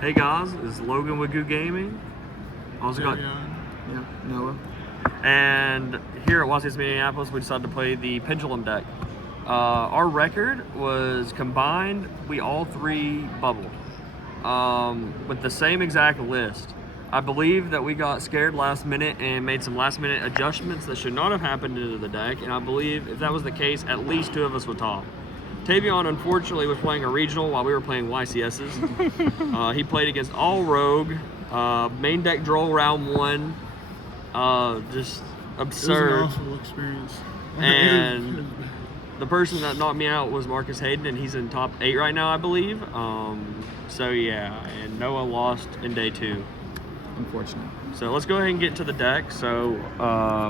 Hey guys, it's Logan with YuGiOh Gaming. Also got Noah. And here at YCS Minneapolis, we decided to play the Pendulum deck. Our record was combined, we all three bubbled with the same exact list. I believe that we got scared last minute and made some last minute adjustments that should not have happened into the deck, and I believe if that was the case, at least two of us would top. Tavion, unfortunately, was playing a regional while we were playing YCSs. He played against all rogue, main deck droll round one, just absurd. It was an awful experience. And the person that knocked me out was Marcus Hayden, and he's in top 8 right now, I believe. So yeah, and Noah lost in day 2. Unfortunate. So let's go ahead and get to the deck. So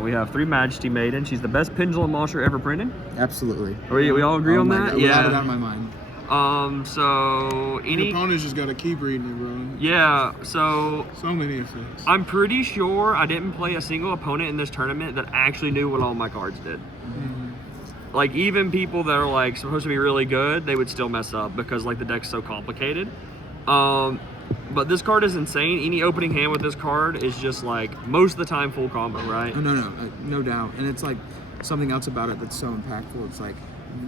we have 3 Majesty Maiden. She's the best Pendulum monster ever printed. Absolutely. We all agree on that? God, without it out of my mind. So Your opponents just gotta keep reading it, bro. Yeah, so many effects. I'm pretty sure I didn't play a single opponent in this tournament that actually knew what all my cards did. Mm-hmm. Like, even people that are like supposed to be really good, they would still mess up because like the deck's so complicated. But this card is insane. Any opening hand with this card is just like most of the time full combo, right? Oh, no doubt. And it's like something else about it that's so impactful. It's like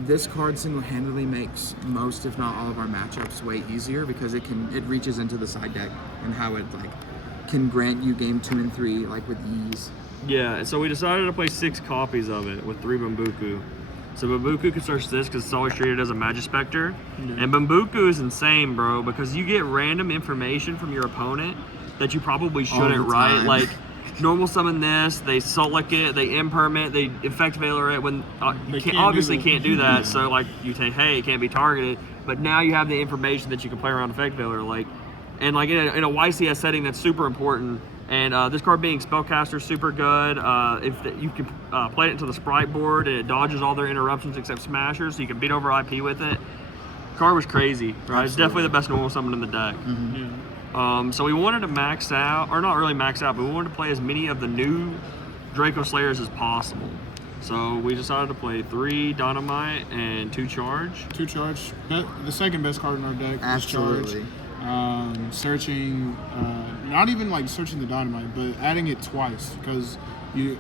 this card single-handedly makes most, if not all, of our matchups way easier because it reaches into the side deck and how it like can grant you game 2 and 3 like with ease. Yeah, and so we decided to play 6 copies of it with 3 Bambuku. So Bambuku can search this because it's always treated as a Magispector. And Bambuku is insane, bro, because you get random information from your opponent that you probably shouldn't, right? Like, normal summon this, they Solic it, they impermanent, they Effect Veiler it, when you obviously can't do that, so like you say, hey, it can't be targeted, but now you have the information that you can play around Effect Veiler, like, and like in a YCS setting, that's super important. And this card being Spellcaster is super good. You can play it into the Sprite board, and it dodges all their interruptions except Smashers, so you can beat over IP with it. Card was crazy, right? Absolutely. It's definitely the best normal summon in the deck. So we wanted to max out, or not really max out, but we wanted to play as many of the new Dracoslayers as possible. So we decided to play 3 Dynamite and 2 Charge. 2 Charge, the second best card in our deck. Absolutely. Charge. Searching, not even like searching the Dynamite, but adding it twice, because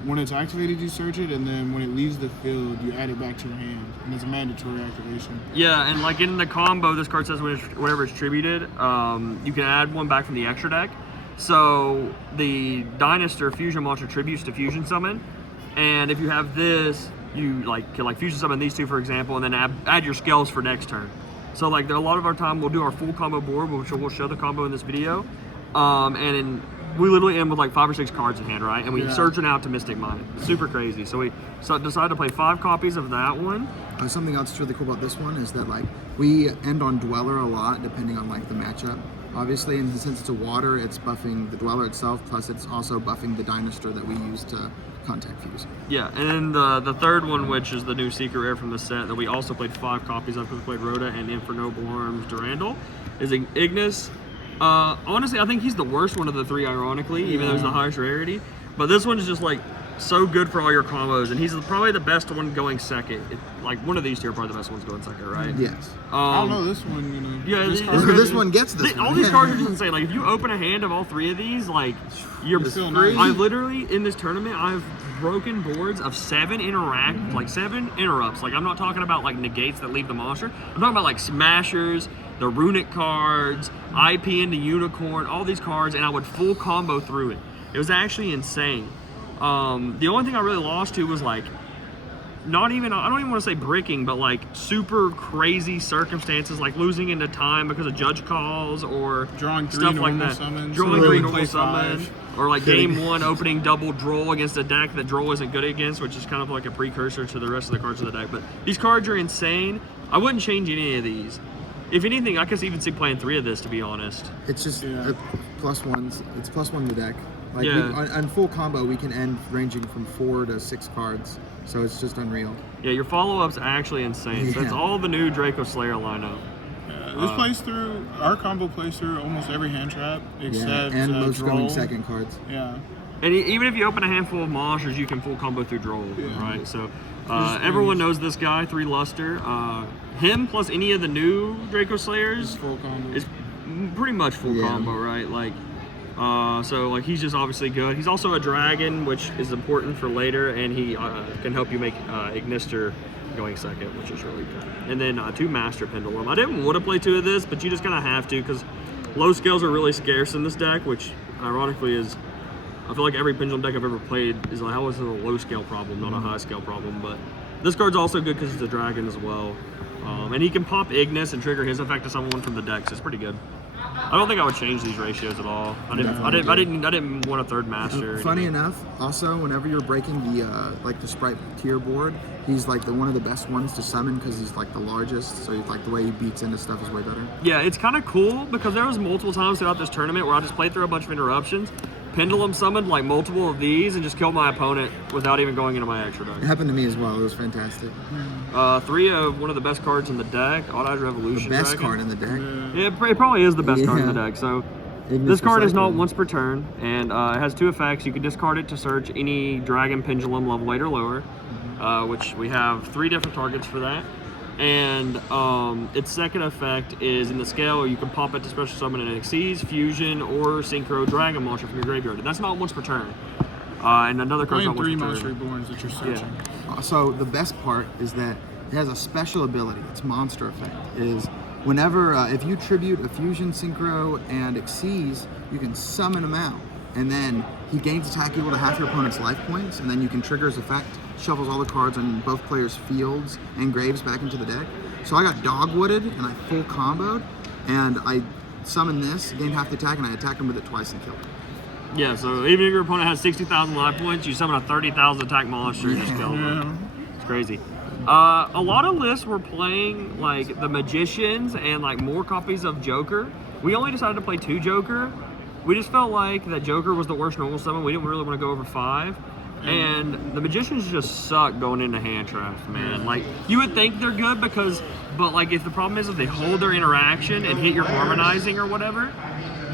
when it's activated you search it, and then when it leaves the field you add it back to your hand, and it's a mandatory activation. Yeah, and like in the combo, this card says whenever it's tributed, you can add one back from the extra deck. So the Dynaster fusion monster tributes to fusion summon, and if you have this, you can fusion summon these 2, for example, and then add your scales for next turn. So like a lot of our time we'll do our full combo board, which we'll show the combo in this video, and we literally end with like 5 or 6 cards in hand, right? And we search it out to Mystic Mine. Super crazy. So we decided to play 5 copies of that one. Something else that's really cool about this one is that like we end on Dweller a lot depending on like the matchup. Obviously, and since it's a water, it's buffing the Dweller itself, plus it's also buffing the Dynaster that we use to contact fuse. Yeah, and then the third one, which is the new secret rare from the set that we also played 5 copies of because we played Rhoda and Infernoble Arms Durandal, is Ignis. Honestly, I think he's the worst one of the 3, ironically, even though he's the highest rarity. But this one is just like so good for all your combos, and he's probably the best one going second. Like one of these 2 are probably the best ones going second, right? Yes. I don't know this one, Yeah, this one gets this one. All these cards are just insane. Like if you open a hand of all 3 of these, like you're free. I literally in this tournament I've broken boards of 7 interrupts. Like I'm not talking about like negates that leave the monster. I'm talking about like Smashers, the runic cards, IP into Unicorn, all these cards, and I would full combo through it. It was actually insane. The only thing I really lost to was like, I don't even want to say bricking, but like super crazy circumstances, like losing into time because of judge calls or drawing 3 stuff normal like that. Summons, drawing really 3 normal summons, or like game 1 opening double Droll against a deck that Droll isn't good against, which is kind of like a precursor to the rest of the cards of the deck. But these cards are insane. I wouldn't change any of these. If anything, I could even see playing 3 of this, to be honest. It's just +1s. It's +1 in the deck. Like on full combo, we can end ranging from 4 to 6 cards. So it's just unreal. Yeah, your follow-up's actually insane. So it's all the new Dracoslayer lineup. This plays through, our combo plays through almost every hand trap except and most Droll. going second cards. Yeah. And even if you open a handful of monsters, you can full combo through Droll, right? So everyone knows this guy, 3 Luster. Him plus any of the new Dracoslayers full combo. is pretty much full Yeah. combo, right? Like, so like he's just obviously good. He's also a dragon, which is important for later, and he can help you make Ignister going second, which is really good. And then 2 Master Pendulum. I didn't want to play 2 of this, but you just kind of have to because low scales are really scarce in this deck, which ironically is, I feel like every Pendulum deck I've ever played is like, how is it a low scale problem, not a high scale problem? But this card's also good because it's a dragon as well. And he can pop Ignis and trigger his effect to someone from the deck, so it's pretty good. I don't think I would change these ratios at all. I didn't want a 3rd master. Funny enough, also whenever you're breaking the like the Sprite tier board, he's like one of the best ones to summon because he's like the largest. So like the way he beats into stuff is way better. Yeah, it's kind of cool because there was multiple times throughout this tournament where I just played through a bunch of interruptions, Pendulum summoned like multiple of these and just killed my opponent without even going into my extra It deck. happened to me as well. It was fantastic. 3 of one of the best cards in the deck, Odd-Eyed The Revolution. best Dragon. card in the deck. Yeah, it probably is the best card in the Yeah. deck. So Ignis this card is not Recycling. once per turn, and it has 2 effects. You can discard it to search any Dragon Pendulum level 8 or lower, which we have 3 different targets for that. And its second effect is in the scale, you can pop it to special summon an Xyz, Fusion, or Synchro Dragon monster from your graveyard. And that's not once per turn. And another card's Playing not 3 once per Monster turn. Reborns that you're searching. So the best part is that it has a special ability. Its monster effect is whenever if you tribute a Fusion, Synchro, and Xyz, you can summon him out, and then he gains attack equal to half your opponent's life points, and then you can trigger his effect, shuffles all the cards on both players' fields and graves back into the deck. So I got dogwooded and I full comboed, and I summoned this, gained half the attack, and I attacked him with it twice and killed him. Yeah, so even if your opponent has 60,000 life points, you summon a 30,000 attack monster and just kill them. It's crazy. A lot of lists were playing like the Magicians and like more copies of Joker. We only decided to play 2 Joker. We just felt like that Joker was the worst normal summon. We didn't really want to go over 5. And the Magicians just suck going into hand traps, man. Like, you would think they're good but like if the problem is if they hold their interaction and hit your harmonizing or whatever,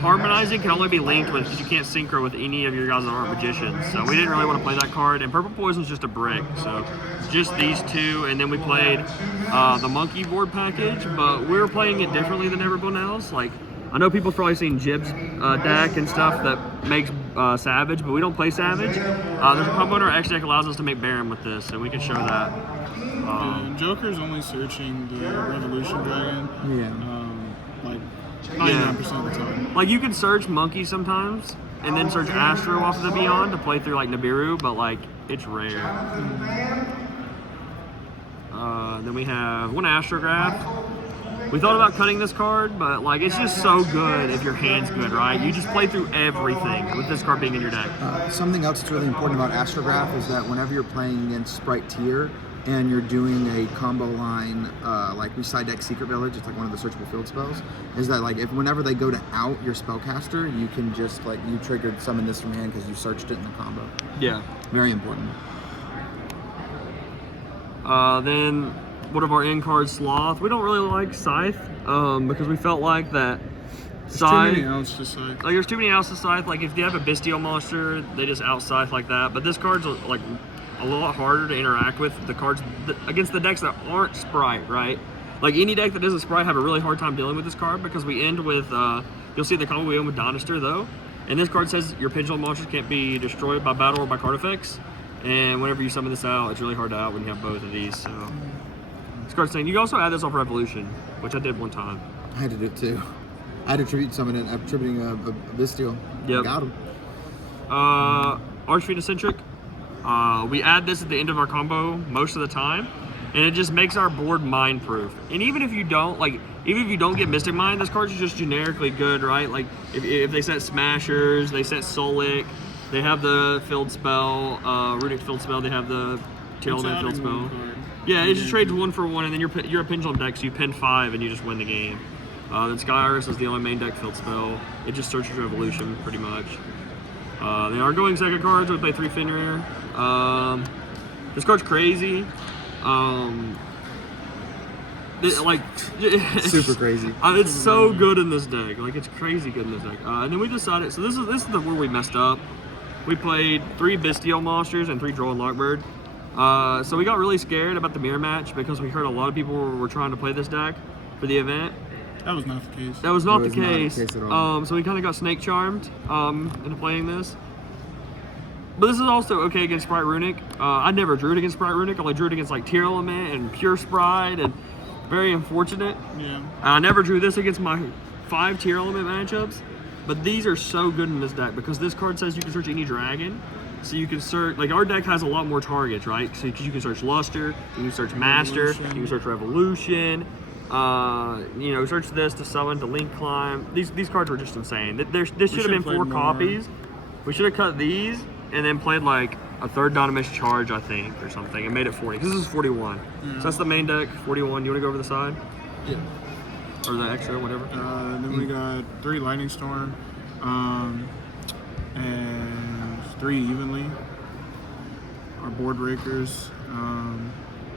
harmonizing can only be linked with, because you can't synchro with any of your guys that aren't Magicians. So we didn't really want to play that card. And Purple Poison's just a brick, so just these 2. And then we played the Monkey board package, but we were playing it differently than everyone else. Like, I know people have probably seen Jib's deck and stuff that makes Savage, but we don't play Savage. There's a combo in our X deck allows us to make Baron with this, and we can show that. And Joker's only searching the Revolution Dragon. Yeah. Like 99% of the time. Like, you can search Monkey sometimes, and then search Astro off of the Beyond to play through like Nibiru, but like, it's rare. Then we have 1 Astrograph. We thought about cutting this card, but like it's just so good if your hand's good, right? You just play through everything with this card being in your deck. Something else that's really important about Astrograph is that whenever you're playing against Sprite tier and you're doing a combo line, like we side deck Secret Village, it's like one of the searchable field spells, is that like if whenever they go to out your spellcaster, you can just like, you triggered summon this from hand because you searched it in the combo. Yeah. Very important. Then one of our end cards, Sloth. We don't really like Scythe because we felt like that Scythe. Too many outs to Scythe. Like, there's too many outs to Scythe. Like, if they have a Bestial monster, they just out Scythe like that. But this card's like a lot harder to interact with the cards against the decks that aren't Sprite, right? Like, any deck that isn't Sprite have a really hard time dealing with this card because we end with, you'll see the combo we end with Donister though. And this card says your Pendulum monsters can't be destroyed by battle or by card effects. And whenever you summon this out, it's really hard to out when you have both of these. So this card's saying you can also add this off Revolution, which I did one time. I had to do it too. I had to tribute summon it. I'm tributing a Bestial. Yep. Got him. Archfiend Eccentric. We add this at the end of our combo most of the time, and it just makes our board mind proof. And even if you don't get Mystic Mind, this card's just generically good, right? Like if they set Smashers, they set Solic, they have the field spell, Runic field spell, they have the Tailwind field spell. Yeah, it just trades 1 for 1, and then you're a Pendulum deck, so you pin 5 and you just win the game. Then Sky Iris is the only main deck field spell. It just searches Revolution pretty much. They are going second cards. We play 3 Fenrir. This card's crazy. Super crazy. It's so good in this deck. Like, it's crazy good in this deck. And then we decided. So this is where we messed up. We played 3 Bestial monsters and 3 Droll and Lockbird. So we got really scared about the mirror match because we heard a lot of people were trying to play this deck for the event. That was not the case. That was not That the was not the case. case at all. So we kind of got snake charmed into playing this. But this is also okay against Sprite Runic. I never drew it against Sprite Runic. I only drew it against like Tier Element and Pure Sprite, and very unfortunate. Yeah. I never drew this against my 5 Tier Element matchups. But these are so good in this deck because this card says you can search any dragon. So you can search, like our deck has a lot more targets, right? So you can search Luster, you can search Master, you can search Revolution. You know, search this to summon, to Link Climb. These cards were just insane. This should have been 4 copies. We should have cut these and then played like a 3rd Dynamis Charge, I think, or something, and made it 40. Because this is 41. Yeah. So that's the main deck, 41. You want to go over the side? Yeah. Or the extra, whatever. Then we got 3 Lightning Storm, and 3 Evenly. Our board breakers.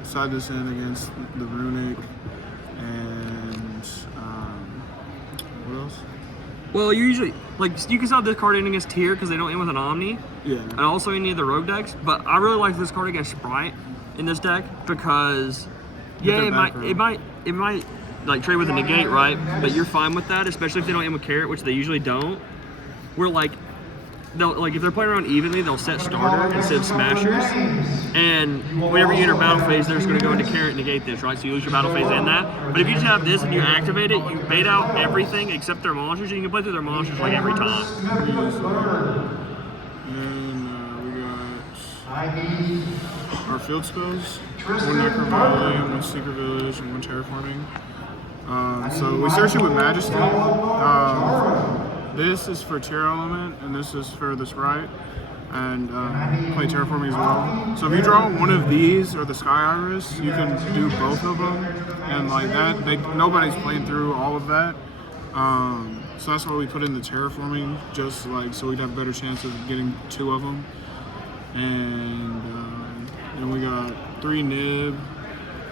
Side this in against the Runic, and what else? Well, you usually, like, you can stop this card in against Tier because they don't end with an Omni. Yeah. And also any of the rogue decks. But I really like this card against Sprite in this deck because, yeah, it might like trade with a negate, right? But you're fine with that, especially if they don't end with Carrot, which they usually don't. We're like, they'll, like, if they're playing around evenly, they'll set starter instead of smashers. And whenever you enter battle phase, they're just going to go into Carrot and negate this, right? So you lose your battle phase and that. But if you just have this and you activate it, you bait out everything except their monsters, and you can play through their monsters like every time. And we got our field spells. 1 Necrovalley, 1 Secret Village, and 1 Terraforming. So we search it with Majesty. This is for Tier Element, and this is for the Sprite, and play Terraforming as well. So if you draw one of these or the Sky Iris, you can do both of them, and like that, nobody's playing through all of that. So that's why we put in the Terraforming, just like so we'd have a better chance of getting 2 of them. And then we got 3 Nib,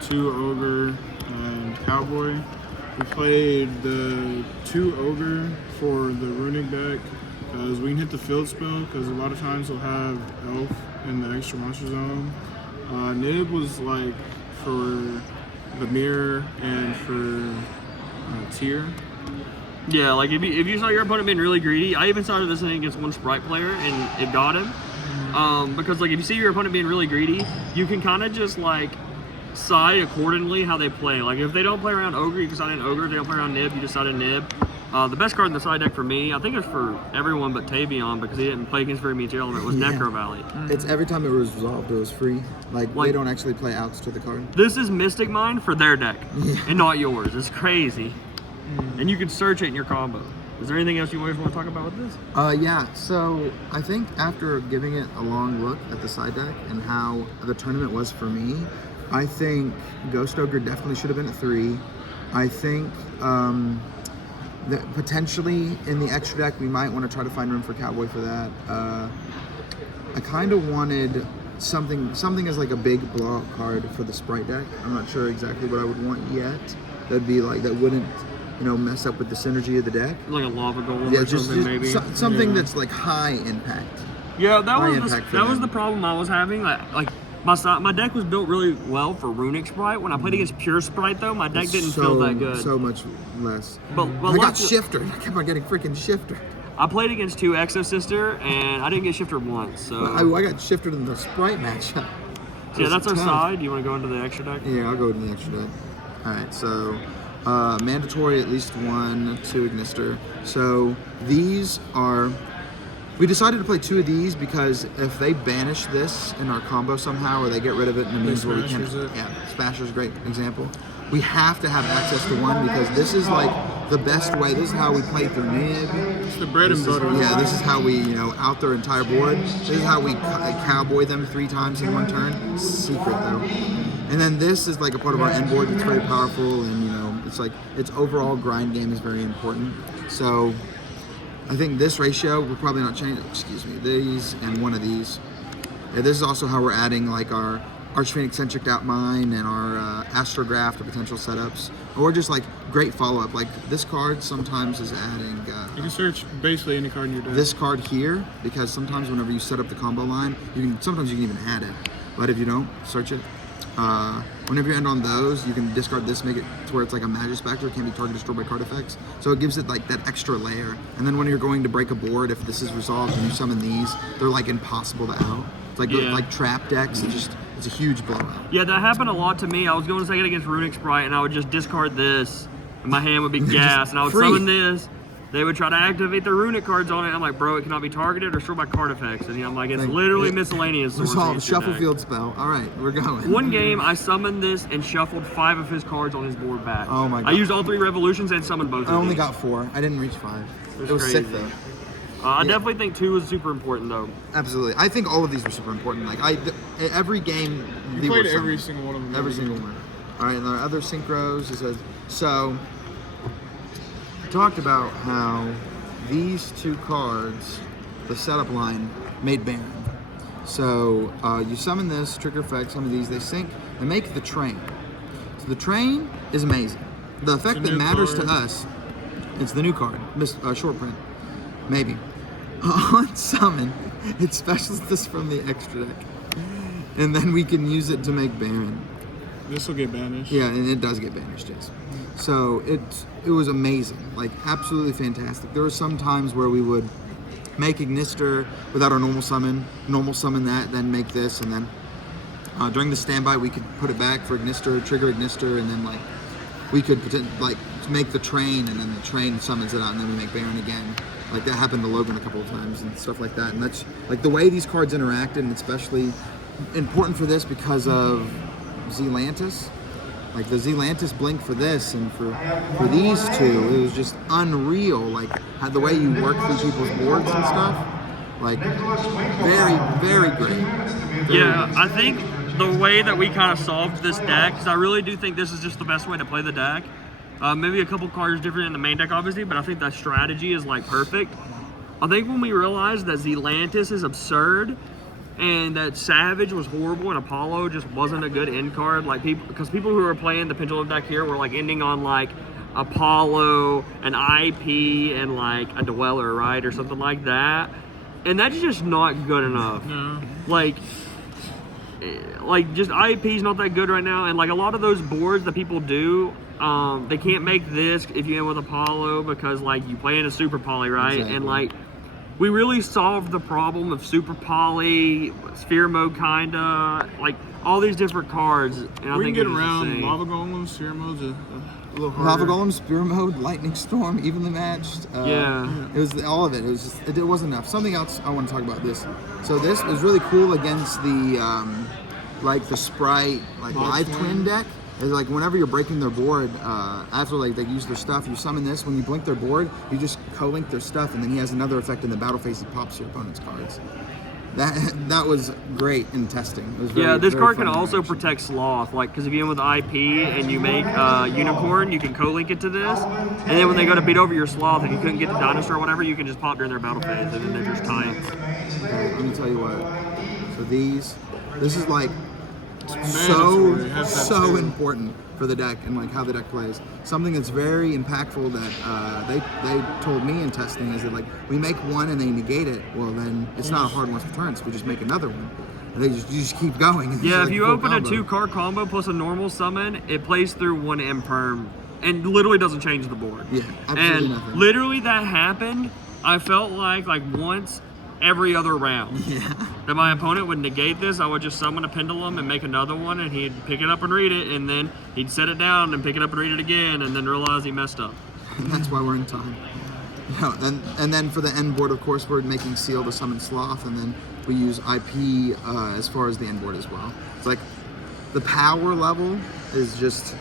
2 Ogre, and Cowboy. We played the 2 Ogre for the Runic deck because we can hit the field spell because a lot of times they'll have Elf in the extra monster zone. Nib was like for the mirror and for Tier. Yeah, like if you saw your opponent being really greedy, I even started this in against 1 Sprite player and it got him. Because like if you see your opponent being really greedy, you can kind of just like side accordingly how they play. Like if they don't play around Ogre, you can side in Ogre. If they don't play around Nib, you just side in Nib. The best card in the side deck for me, I think it's for everyone but Tavion because he didn't play against very many Tier Element, was Necrovalley. It's every time it was resolved, it was free. Like they don't actually play outs to the card. This is Mystic Mine for their deck and not yours. It's crazy. And you can search it in your combo. Is there anything else you guys want to talk about with this? Yeah, so I think after giving it a long look at the side deck and how the tournament was for me, I think Ghost Ogre definitely should have been at 3. I think that potentially in the extra deck we might want to try to find room for Cowboy for that. I kind of wanted something as like a big blowout card for the Sprite deck. I'm not sure exactly what I would want yet. That'd be like, that wouldn't, you know, mess up with the synergy of the deck. Like a Lava Golem or something, maybe. Something that's like high impact. Yeah, that was the problem I was having. Like my deck was built really well for Runic Sprite. When I played against Pure Sprite, though, my deck didn't feel that good. So much less. But I got shifted. I kept on getting freaking shifted. I played against 2 Exo Sister, and I didn't get shifted once. So I got shifted in the Sprite matchup. So yeah, that's our side. Do you want to go into the extra deck? Yeah, I'll go into the extra deck. All right, so mandatory at least 1, 2 Ignister. So these are. We decided to play 2 of these because if they banish this in our combo somehow, or they get rid of it in a means where we can't. Yeah, Smasher's a great example. We have to have access to 1 because this is like the best way. This is how we play through Nib. It's the bread and butter. Yeah, this is how we, you know, out their entire board. This is how we cowboy them 3 times in 1 turn. Secret though. And then this is like a part of our end board that's very powerful, and you know, it's like its overall grind game is very important. So I think this ratio will probably not change. Excuse me, these and 1 of these. Yeah, this is also how we're adding like our Archfiend Eccentric out mine and our Astrograph to potential setups, or just like great follow up. Like this card sometimes is adding. You can search basically any card in your deck. This card here, because sometimes whenever you set up the combo line, sometimes you can even add it, but if you don't, search it. whenever you end on those, you can discard this, make it to where it's like a Magispector, can't be targeted, destroyed by card effects. So it gives it like that extra layer. And then when you're going to break a board, if this is resolved and you summon these, they're like impossible to out. It's like like trap decks. It's a huge blowout. Yeah, that happened a lot to me. I was going second against Runic Sprite, and I would just discard this, and my hand would be gassed, and I would summon this. They would try to activate their Runic cards on it. I'm like, bro, it cannot be targeted or destroyed by card effects. And I'm like, it's literally miscellaneous. Resolve, shuffle field spell. All right, we're going. One game, I summoned this and shuffled 5 of his cards on his board back. Oh my god. I used all 3 revolutions and summoned both of them. I only got 4. I didn't reach 5. It was sick though. I definitely think 2 is super important though. Absolutely. I think all of these were super important. Like every game, you played every single one of them. Every single one. All right, and there are other synchros. It says, so I talked about how these 2 cards, the setup line, made Baron. So you summon this, trigger effect, some of these, they sync, and make the train. So the train is amazing. The effect that matters to us, it's the new card, short print, maybe. On summon, it specials this from the extra deck. And then we can use it to make Baron. This will get banished. Yeah, and it does get banished, yes. So it was amazing, like absolutely fantastic. There were some times where we would make Ignister without our normal summon that, then make this, and then during the standby we could put it back for Ignister, trigger Ignister, and then like we could like make the train, and then the train summons it out, and then we make Baron again. Like that happened to Logan a couple of times and stuff like that. And that's like the way these cards interacted, and especially important for this because of Zealantis. Like the Zealantis blink for this and for these 2, it was just unreal. Like how the way you work through people's boards and stuff. Like very, very great. Yeah, I think the way that we kind of solved this deck, because I really do think this is just the best way to play the deck. Maybe a couple cards different in the main deck, obviously, but I think that strategy is like perfect. I think when we realized that Zealantis is absurd and that Savage was horrible and Apollo just wasn't a good end card, like because people who are playing the Pendulum deck here were like ending on like Apollo, an IP, and like a Dweller, right, or something like that, and that's just not good enough. No. Like just IP's not that good right now, and like a lot of those boards that people do, they can't make this if you end with Apollo because like you play in a Super Poly, right? Exactly. And like we really solved the problem of Super Poly, Sphere Mode, kinda like all these different cards. And We can get around Lava Golem, Sphere Mode's a little harder. Lava Golem, Spear Mode, Lightning Storm, evenly matched. It was all of it. It was just, it wasn't enough. Something else I want to talk about this. So this was really cool against the like the Sprite like live twin deck. It's like whenever you're breaking their board, after like they use their stuff, you summon this. When you blink their board, you just co-link their stuff, and then he has another effect in the battle phase. He pops your opponent's cards. That was great in testing. It was very, this very card fun can also interaction. protect Sloth, like because if you end with IP and you make Unicorn, you can co-link it to this, and then when they go to beat over your Sloth and you couldn't get the Dinosaur or whatever, you can just pop during their battle phase, and then they're just tight. Okay, let me tell you what. So this is like so important for the deck and like how the deck plays. Something that's very impactful that they told me in testing is that like we make one and they negate it, well then it's not a hard once per turn, so we just make another one. And you just keep going. It's Yeah, like if you full open combo. a 2-card combo plus a normal summon, it plays through 1 Imperm and literally doesn't change the board. Yeah, absolutely and nothing. literally that happened. I felt like once every other round. Yeah. That my opponent would negate this, I would just summon a Pendulum and make another one, and he'd pick it up and read it, and then he'd set it down and pick it up and read it again, and then realize he messed up. And that's why we're in time. No, and then for the end board, of course, we're making Seal to summon Sloth, and then we use IP as far as the end board as well. It's like the power level is just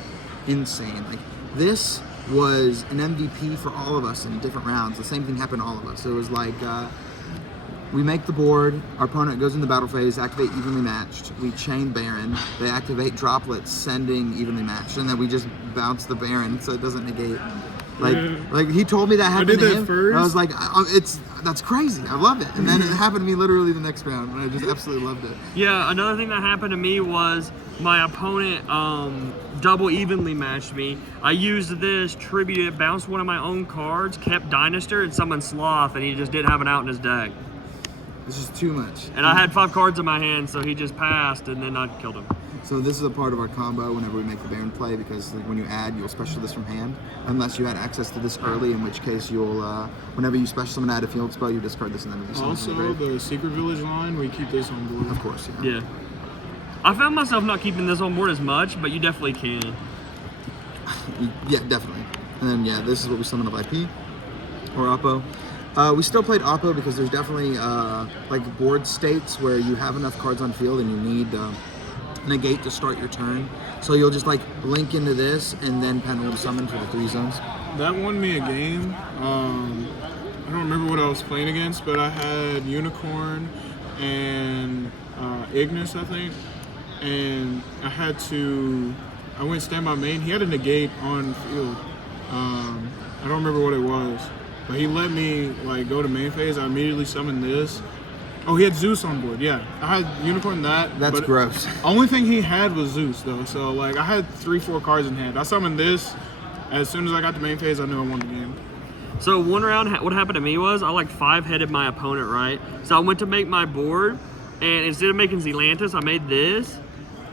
insane. Like this was an MVP for all of us in different rounds. The same thing happened to all of us. So it was like we make the board, our opponent goes in the battle phase, activate evenly matched. We chain Baron, they activate droplets, sending evenly matched, and then we just bounce the Baron so it doesn't negate. Like he told me that happened did to that him. first. And I was like, that's crazy. I love it. And then it happened to me literally the next round, and I just absolutely loved it. Yeah, another thing that happened to me was my opponent double evenly matched me. I used this, tributed, bounced one of my own cards, kept Dinosaur, and summoned Sloth, and he just didn't have an out in his deck. This is too much. And I had 5 cards in my hand, so he just passed, and then I killed him. So this is a part of our combo whenever we make the Baron play, because like, when you add, you'll special this from hand, unless you had access to this early, in which case you'll, whenever you special summon add a field spell, you discard this and then release Also, the Secret Village line, we keep this on board. Of course, yeah. Yeah. I found myself not keeping this on board as much, but you definitely can. Yeah, definitely. And then, yeah, this is what we summon of IP, or Oppo. We still played Oppo because there's definitely, like, board states where you have enough cards on field and you need negate to start your turn. So you'll just, like, link into this and then Pendulum summon for the 3 zones. That won me a game. I don't remember what I was playing against, but I had Unicorn and Ignis, I think. And I went standby main. He had a negate on field. I don't remember what it was, but he let me like go to main phase. I immediately summoned this. Oh, he had Zeus on board. Yeah, I had Unicorn that. That's gross. Only thing he had was Zeus though. So like I had 3-4 cards in hand. I summoned this. As soon as I got to main phase, I knew I won the game. So one round, what happened to me was I like 5-headed my opponent, right? So I went to make my board, and instead of making Zelantis, I made this.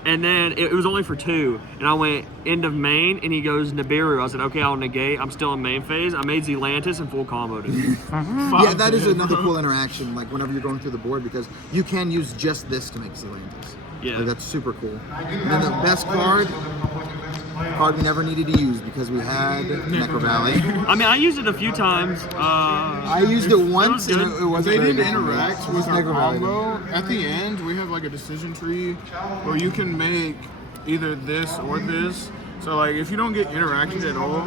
And then it was only for 2, and I went end of main, and he goes Nibiru. I said, okay, I'll negate. I'm still in main phase. I made Zelantis and full comboed it. Yeah, that is another cool interaction, like whenever you're going through the board, because you can use just this to make Zelantis. Yeah. Like, that's super cool. And then the best card we never needed to use because we had Necro Valley. I mean, I used it a few times. I used it once, and it wasn't They very didn't good for me. interact with our Necro Valley. combo. At the end, we have like a decision tree where you can make either this or this. So like, if you don't get interactions at all,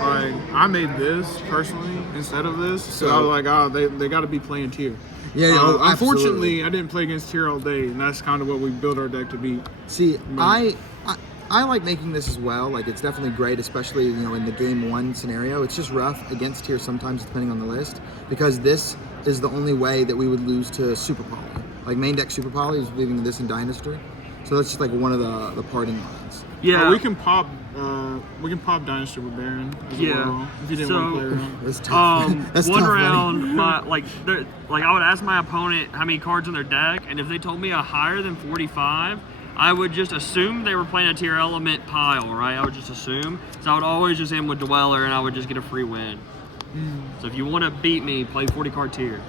like I made this personally instead of this. So I was like, oh, they got to be playing tier. Yeah, yeah, oh, unfortunately, I didn't play against tier all day, and that's kind of what we built our deck to beat. See, I like making this as well. Like, it's definitely great, especially, you know, in the game 1 scenario. It's just rough against tier sometimes, depending on the list, because this is the only way that we would lose to Super Poly. Like, main deck Super Poly is leaving this in Dynasty. So that's just like one of the parting lines. Yeah. We can pop Dynasty with Baron as well, if you didn't want to play around. That's tough. That's one tough, buddy. round, I would ask my opponent how many cards in their deck, and if they told me a higher than 45, I would just assume they were playing a tier element pile, right? I would just assume. So I would always just end with Dweller, and I would just get a free win. So if you want to beat me, play 40 card tier.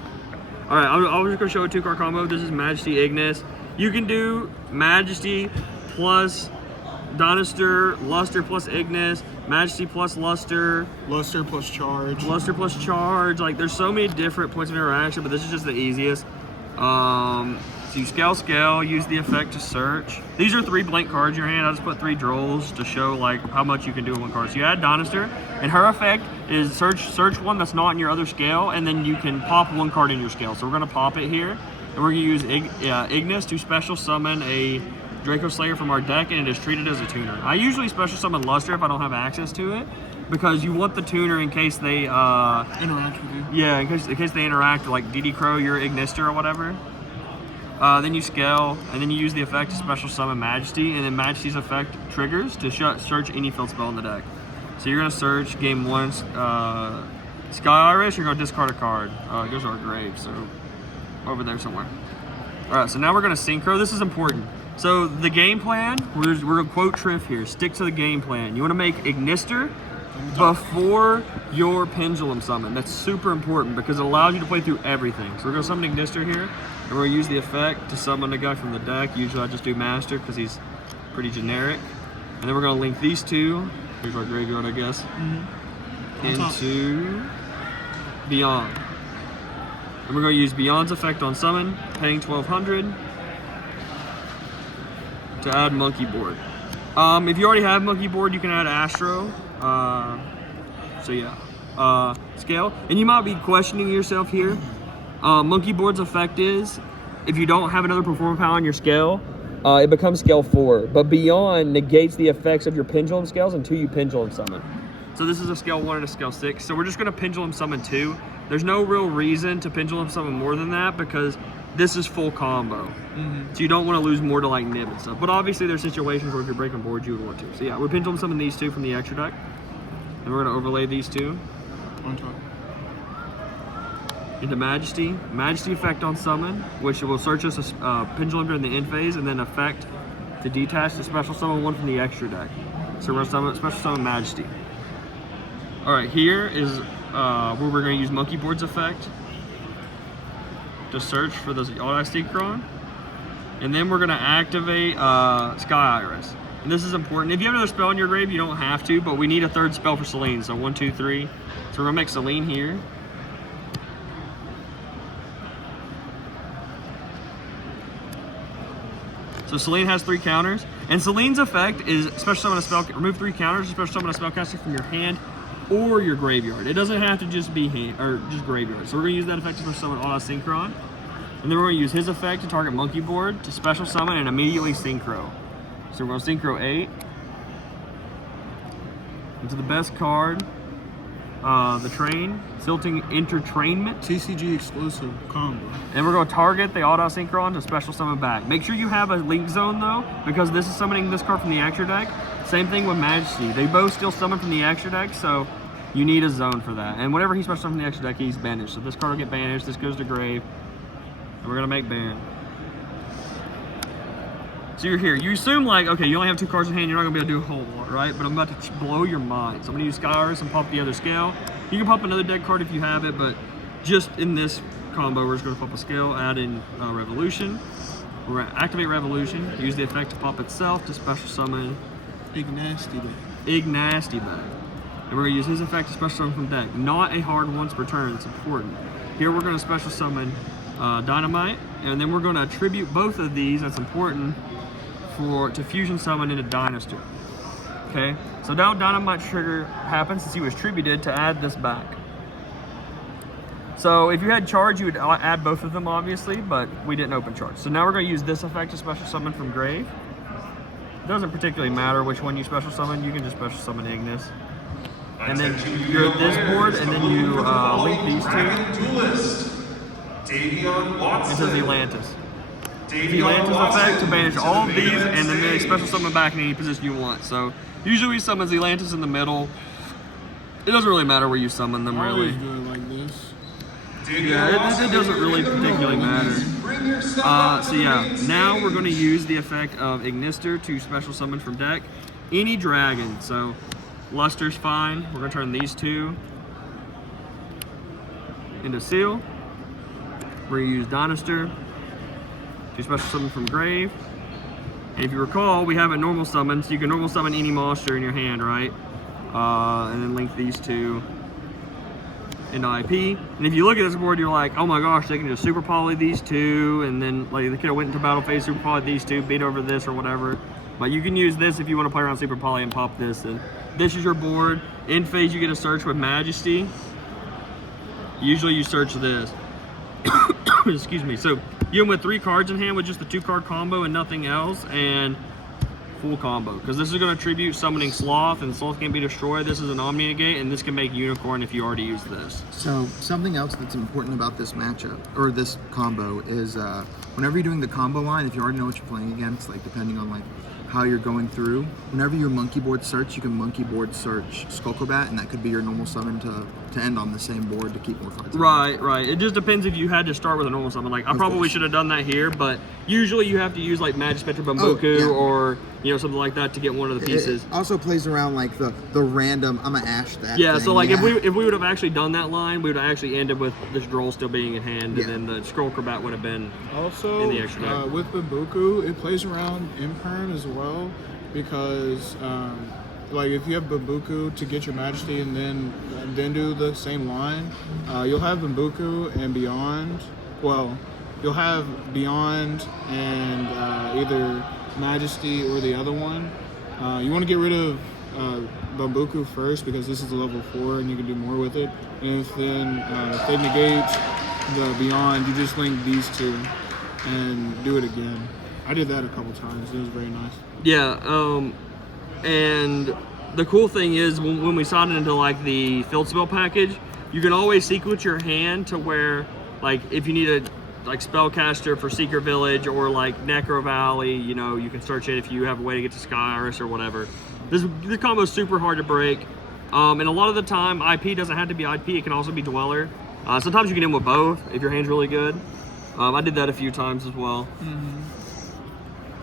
All right, I was just gonna show a 2-card combo. This is Majesty Ignis. You can do Majesty plus Donister, Luster plus Ignis, Majesty plus Luster, Luster plus Charge. Luster plus Charge. Like, there's so many different points of interaction, but this is just the easiest. So you scale, use the effect to search. These are 3 blank cards in your hand. I just put 3 drolls to show like how much you can do with 1 card. So you add Donister, and her effect is search one that's not in your other scale, and then you can pop 1 card in your scale. So we're gonna pop it here, and we're gonna use Ignis to special summon a Dracoslayer from our deck, and it is treated as a tuner. I usually special summon Luster if I don't have access to it, because you want the tuner in case they Interact with you. yeah, in case they interact, like DD Crow, your Ignister or whatever. Then you scale, and then you use the effect to special summon Majesty, and then Majesty's effect triggers to search any field spell in the deck. So you're gonna search game 1, Sky Iris. You're gonna discard a card. It goes to our grave, so over there somewhere. All right, so now we're gonna synchro. This is important. So the game plan, we're gonna quote Triff here. Stick to the game plan. You want to make Ignister before your Pendulum summon. That's super important because it allows you to play through everything. So we're gonna summon Ignister here, and we're gonna use the effect to summon a guy from the deck. Usually I just do Master because he's pretty generic. And then we're gonna link these 2. Here's our graveyard, I guess. Into Beyond. And we're gonna use Beyond's effect on summon, paying 1,200. To add Monkey Board. If you already have Monkey Board, you can add Astro. So yeah, scale. And you might be questioning yourself here. Monkey Board's effect is, if you don't have another Performer Power on your scale, it becomes scale 4. But Beyond negates the effects of your Pendulum scales until you Pendulum summon. So this is a scale 1 and a scale 6. So we're just gonna Pendulum summon 2. There's no real reason to Pendulum summon more than that because this is full combo. So you don't want to lose more to like Nib and stuff. But obviously there's situations where if you're breaking boards, you would want to. So yeah, we're Pendulum summon these 2 from the extra deck. And we're going to overlay these 2 On top. into Majesty. Majesty effect on summon, which will search us a Pendulum during the end phase, and then effect to detach to special summon one from the extra deck. So we're gonna special summon Majesty. All right, here is where we're gonna use Monkey Board's effect to search for those Auto Synchron. And then we're gonna activate Sky Iris. And this is important. If you have another spell in your grave, you don't have to, but we need a third spell for Selene. So 1, 2, 3. So we're gonna make Selene here. So Selene has 3 counters, and Selene's effect is special summon a spell, remove 3 counters, special summon a spellcaster from your hand or your graveyard. It doesn't have to just be hand or just graveyard. So we're gonna use that effect to special summon Auto Synchron, and then we're gonna use his effect to target Monkey Board to special summon and immediately Synchro. So we're gonna Synchro 8 into the best card, the Train, Silting Entertainment. TCG exclusive combo. And we're going to target the Auto Synchron to special summon back. Make sure you have a link zone though, because this is summoning this card from the extra deck. Same thing with Majesty. They both still summon from the extra deck, so you need a zone for that. And whenever he special summons from the extra deck, he's banished. So this card will get banished, this goes to grave, and we're going to make ban. So you're here. You assume like, okay, you only have 2 cards in hand, you're not gonna be able to do a whole lot, right? But I'm about to blow your mind. So I'm gonna use Sky Iris and pop the other scale. You can pop another deck card if you have it, but just in this combo, we're just gonna pop a scale, add in Revolution. We're gonna activate Revolution, use the effect to pop itself to special summon Ignasty Bag. Ignasty Bag. And we're gonna use his effect to special summon from deck. Not a hard once per turn, it's important. Here we're gonna special summon Dynamite, and then we're gonna attribute both of these, that's important, to fusion summon into Dinosaur. Okay, so now Dynamite trigger happens since he was tributed to add this back. So if you had charge, you would add both of them obviously, but we didn't open charge. So now we're gonna use this effect to special summon from grave. It doesn't particularly matter which one you special summon, you can just special summon Ignis. And then you're at this board, and then you link these two into the Atlantis. The Atlantis effect to banish all of these, and then they special summon back in any position you want. So usually we summon the Atlantis in the middle. It doesn't really matter where you summon them, I really. always do it like this. Yeah, it doesn't really particularly matter. So yeah, now we're going to use the effect of Ignister to special summon from deck any dragon. So Luster's fine. We're going to turn these 2 into Seal. We're going to use Dinosaur to special summon from grave. And if you recall, we have a normal summon, so you can normal summon any monster in your hand, right? And then link these 2 into IP. And if you look at this board, you're like, oh my gosh, they can just super poly these 2, and then like they could have went into battle phase, super poly these 2, beat over this or whatever. But you can use this if you want to play around super poly and pop this. And this is your board. In phase, you get a search with Majesty. Usually you search this. Excuse me. So you went with 3 cards in hand with just the 2-card combo and nothing else, and full combo. Because this is going to tribute summoning Sloth, and Sloth can't be destroyed. This is an Omni Negate, and this can make Unicorn if you already use this. So something else that's important about this matchup, or this combo, is whenever you're doing the combo line, if you already know what you're playing against, like depending on like how you're going through, whenever you monkey board search, you can monkey board search Skullcrobat, and that could be your normal summon to end on the same board to keep more cards. Right. It just depends if you had to start with a normal summon. Like I probably should have done that here, but usually you have to use like Magispectre Bambuku or something like that to get one of the pieces. It also plays around like the random, I'm gonna ash that. Yeah, thing. so like if we would have actually done that line, we would have actually ended with this Droll still being in hand, and then the Skullcrobat would have been also in the extra deck. With Bambuku, it plays around Imperm as well, because like if you have Bambuku to get your Majesty and then do the same line, you'll have Bambuku and Beyond. Well, you'll have Beyond and either Majesty or the other one. You want to get rid of Bambuku first because this is a level 4 and you can do more with it. And if they negate the Beyond, you just link these 2 and do it again. I did that a couple times. It was very nice. Yeah, and the cool thing is when we signed into like the field spell package, you can always sequence your hand to where, like, if you need a like spellcaster for Secret Village or like Necro Valley, you can search it if you have a way to get to Sky Iris or whatever. This combo is super hard to break, and a lot of the time IP doesn't have to be IP; it can also be Dweller. Sometimes you can end with both if your hand's really good. I did that a few times as well.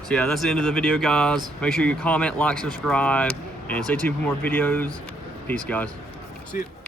So yeah, that's the end of the video, guys. Make sure you comment, like, subscribe, and stay tuned for more videos. Peace, guys. See you.